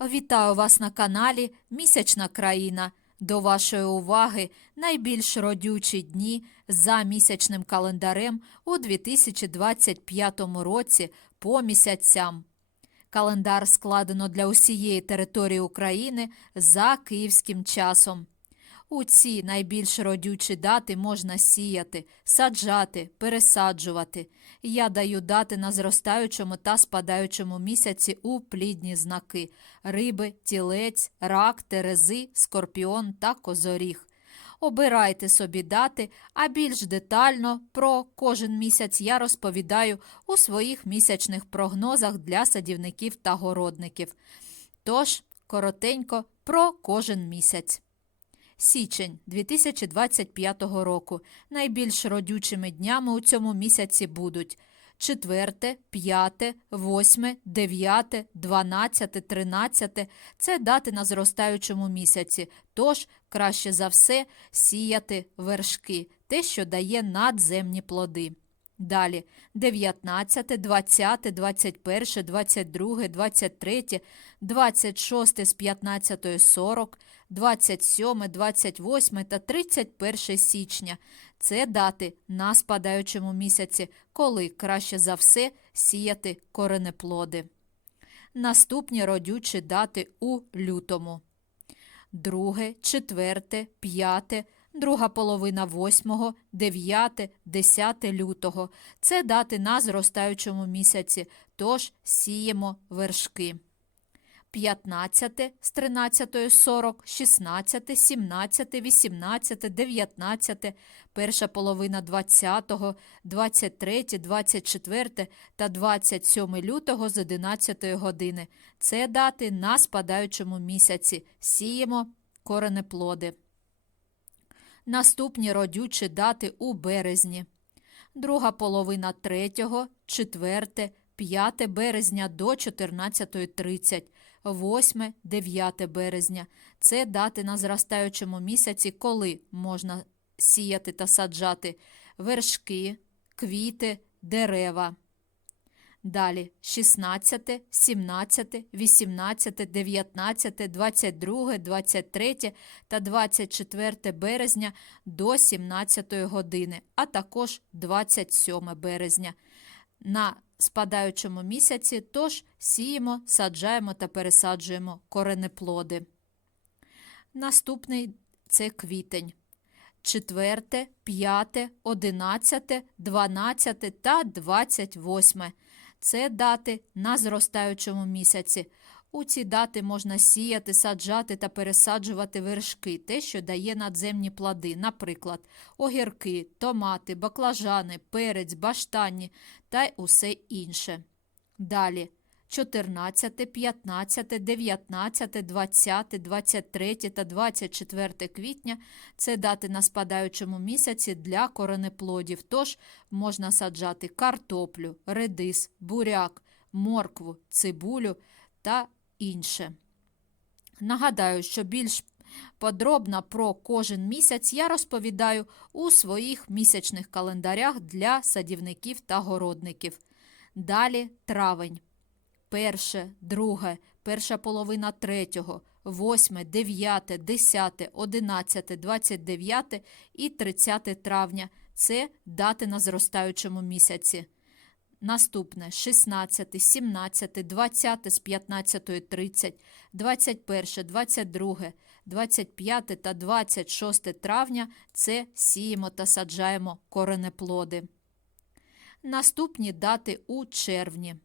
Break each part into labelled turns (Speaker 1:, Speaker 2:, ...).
Speaker 1: Вітаю вас на каналі Місячна країна. До вашої уваги найбільш родючі дні за місячним календарем у 2025 році по місяцям. Календар складено для усієї території України за київським часом. У ці найбільш родючі дати можна сіяти, саджати, пересаджувати. Я даю дати на зростаючому та спадаючому місяці у плідні знаки риби, тілець, рак, терези, скорпіон та козоріг. Обирайте собі дати, а більш детально про кожен місяць я розповідаю у своїх місячних прогнозах для садівників та городників. Тож, коротенько про кожен місяць. Січень 2025 року. Найбільш родючими днями у цьому місяці будуть 4, 5, 8, 9, 12, 13 – це дати на зростаючому місяці, тож краще за все сіяти вершки, те, що дає надземні плоди. Далі 19, 20, 21, 22, 23, 26 з 15 40, 27, 28 та 31 січня. Це дати на спадаючому місяці, коли краще за все сіяти коренеплоди. Наступні родючі дати у лютому. Друге, четверте, п'яте, друга половина восьмого, дев'яте, десяте лютого. Це дати на зростаючому місяці, тож сіємо вершки. 15 з 13.40, 16, 17, 18, 19, перша половина 20, 23, 24 та 27 лютого з 11 години. Це дати на спадаючому місяці. Сіємо коренеплоди. Наступні родючі дати у березні. Друга половина 3, 4, 5 березня до 14.30. 8, 9 березня це дати на зростаючому місяці, коли можна сіяти та саджати вершки, квіти, дерева. Далі 16, 17, 18, 19, 22, 23 та 24 березня до 17 години, а також 27 березня. На спадаючому місяці, тож сіємо, саджаємо та пересаджуємо коренеплоди. Наступний це квітень. 4, 5, 11, 12 та 28. Це дати на зростаючому місяці. У ці дати можна сіяти, саджати та пересаджувати вершки, те, що дає надземні плоди, наприклад, огірки, томати, баклажани, перець, баштані та усе інше. Далі 14, 15, 19, 20, 23 та 24 квітня це дати на спадаючому місяці для коренеплодів, тож можна саджати картоплю, редис, буряк, моркву, цибулю та інше. Нагадаю, що більш подробно про кожен місяць я розповідаю у своїх місячних календарях для садівників та городників. Далі травень. Перше, друге, перша половина третього, восьме, дев'яте, десяте, одинадцяте, двадцять дев'яте і 30 травня це дати на зростаючому місяці. Наступне 16, 17, 20 з 15.30, 21, 22, 25 та 26 травня це сіємо та саджаємо коренеплоди. Наступні дати у червні.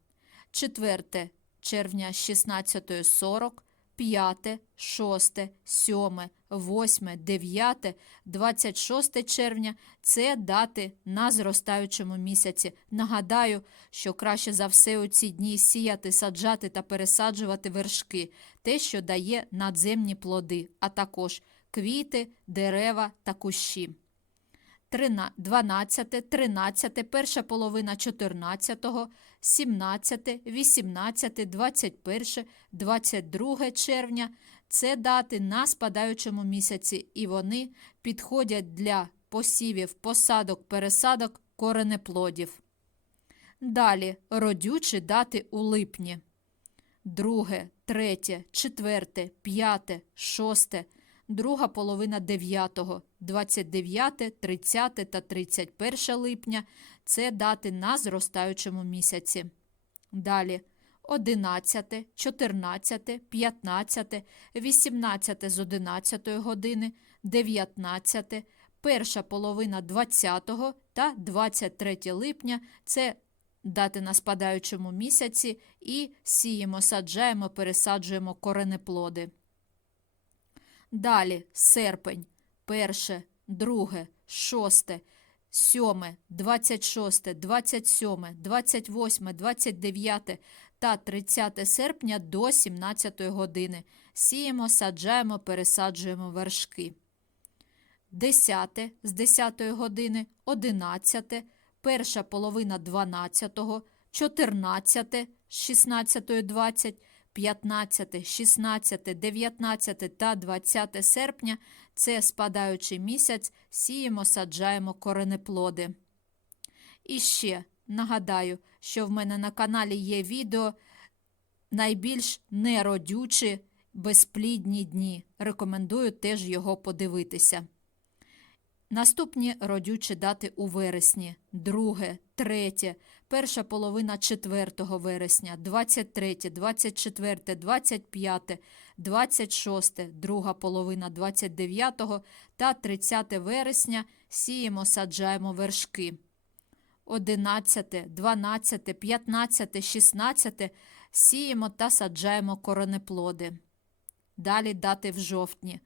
Speaker 1: 4 червня 16.40, 5, 6, 7, 8, 9, 26 червня це дати на зростаючому місяці. Нагадаю, що краще за все у ці дні сіяти, саджати та пересаджувати вершки, те, що дає надземні плоди, а також квіти, дерева та кущі. 12, 13, перша половина 14, 17, 18, 21, 22 червня це дати на спадаючому місяці, і вони підходять для посівів, посадок, пересадок коренеплодів. Далі родючі дати у липні. 2, третє, четверте, п'яте, шосте, друга половина дев'ятого, 29, 30 та 31 липня це дати на зростаючому місяці. Далі 11, 14, 15, 18 з 11 години, 19, перша половина 20 та 23 липня це дати на спадаючому місяці і сіємо, саджаємо, пересаджуємо коренеплоди. Далі серпень, перше, друге, шосте, сьоме, двадцять шосте, двадцять сьоме, двадцять восьме, двадцять дев'яте та 30 серпня до 17 години. Сіємо, саджаємо, пересаджуємо вершки. 10 з 10 години, 11, перша половина 12, 14 з 16.20, 15, 16, 19 та 20 серпня це спадаючий місяць, сіємо, саджаємо коренеплоди. І ще нагадаю, що в мене на каналі є відео найбільш неродючі безплідні дні. Рекомендую теж його подивитися. Наступні родючі дати у вересні, 2, 3, перша половина 4 вересня, 23, 24, 25, 26, друга половина 29 та 30 вересня сіємо, саджаємо вершки. 11, 12, 15, 16 сіємо та саджаємо коронеплоди. Далі дати в жовтні.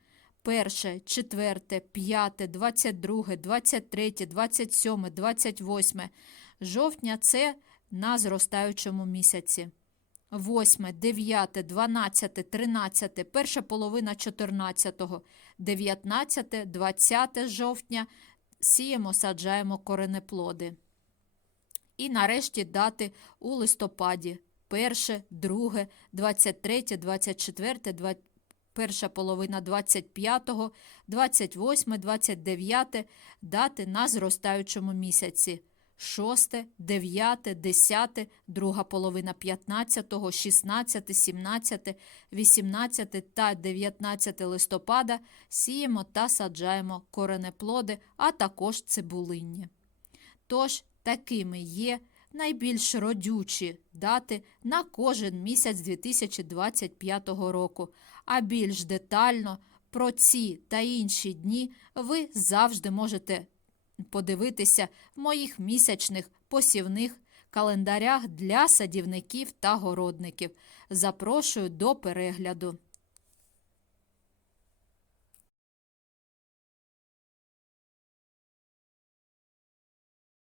Speaker 1: Перше, четверте, п'яте, двадцять друге, двадцять третє, двадцять сьоме, двадцять восьме жовтня це на зростаючому місяці. Восьме, дев'яте, дванадцяте, тринадцяте, перша половина чотирнадцятого, дев'ятнадцяте, двадцяте жовтня сіємо, саджаємо коренеплоди. І нарешті дати у листопаді. Перше, друге, двадцять третє, двадцять четверте, двадцять перша половина 25-го, 28, 29 дати на зростаючому місяці. 6, 9, 10, друга половина 15, 16, 17, 18 та 19 листопада сіємо та саджаємо коренеплоди, а також цибулинні. Тож, такими є найбільш родючі дати на кожен місяць 2025 року. А більш детально про ці та інші дні ви завжди можете подивитися в моїх місячних посівних календарях для садівників та городників. Запрошую до перегляду.